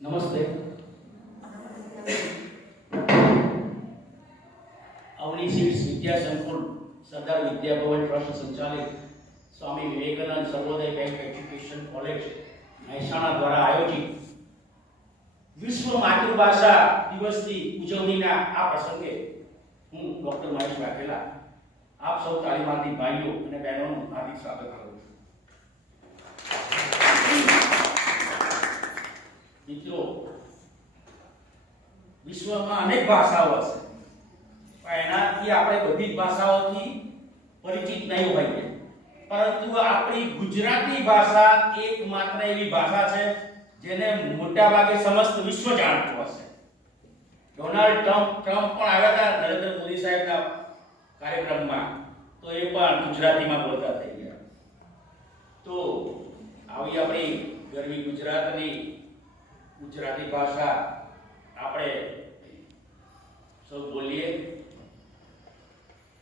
નમસ્તે. અવની સીટ્સ વિદ્યા સંકુલ સરદાર વિદ્યાભવન ટ્રસ્ટ સંચાલિત Swami Vivekanand Sarvoday bank education college Mehsana દ્વારા આયોજિત વિશ્વ માતૃભાષા દિવસની ઉજવણીના આ પ્રસંગે હું ડોક્ટર મહેશ વાઘેલા આપ સૌ તાલીમાર્થી ભાઈઓ અને બહેનોનું હાર્દિક સ્વાગત કરું છું. મિત્રો, વિશ્વમાં અનેક ભાષાઓ હશે. પણ એનાથી આપણે બધી જ ભાષાઓથી પરિચિત નહીં હોઈએ પરંતુ આપણી ગુજરાતી ભાષા એકમાત્ર એવી ભાષા છે જેને મોટા ભાગે સમસ્ત વિશ્વ જાણતું હશે. ડોનાલ્ડ ટ્રમ્પ ટ્રમ્પ પણ આવ્યા હતા નરેન્દ્ર મોદી સાહેબના કાર્યક્રમમાં. તો એ પણ ગુજરાતીમાં બોલતા થઈ ગયા. તો આવી આપણી ગરવી ગુજરાતની ગુજરાતી ભાષા આપણે સૌ બોલીએ.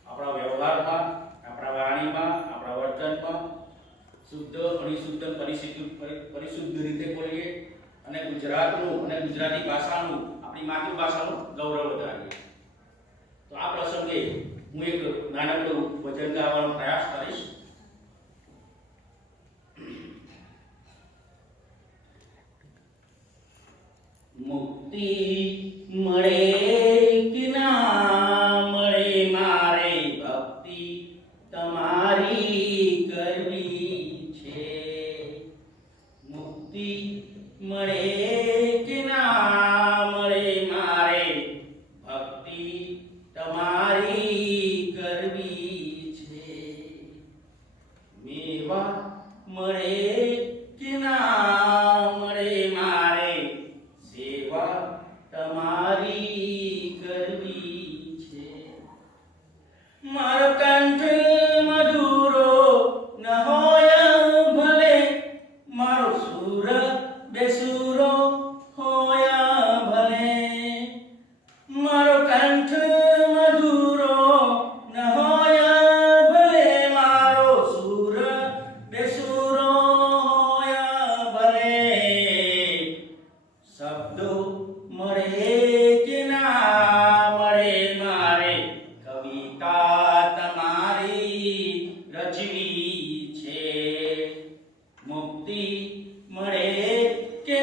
આપણા વ્યવહારમાં, આપણા વાણીમાં, આપણા વર્તનમાં શુદ્ધ, અણિશુદ્ધ પરિશુદ્ધ પરિશુદ્ધ રીતે બોલીએ અને ગુજરાતનું અને ગુજરાતી ભાષાનું, આપણી માતૃભાષાનું ગૌરવ વધારીએ. તો આ પ્રસંગે હું એક નાનકડું ભજન ગાવાનો પ્રયાસ કરીશ. મુક્તિ મળે કે ના મળે? મારે ભક્તિ તમારી કરવી છે. મુક્તિ મળે કે ના મળે? મારે ભક્તિ તમારી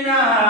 કે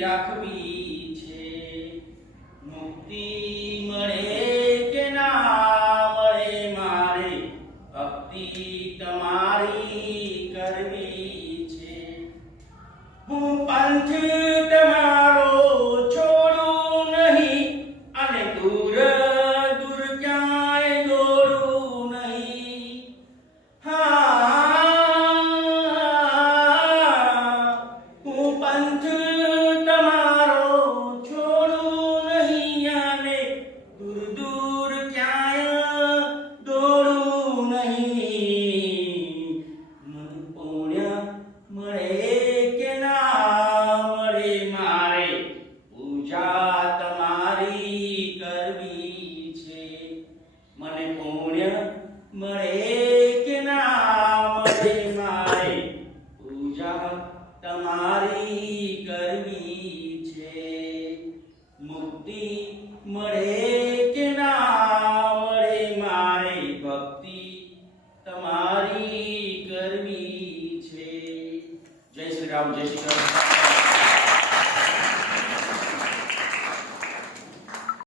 રાખવી છે. મુક્તિ મળે કે ના મળે મારે ભક્તિ તમારી કરવી છે. હું પંથ મને પુણ્ય મળે કે ના મળે માય પૂજા તમારી કરવી છે? મુક્તિ મળે કે ના મળે મારે ભક્તિ તમારી કરવી છે? જય રામ, જય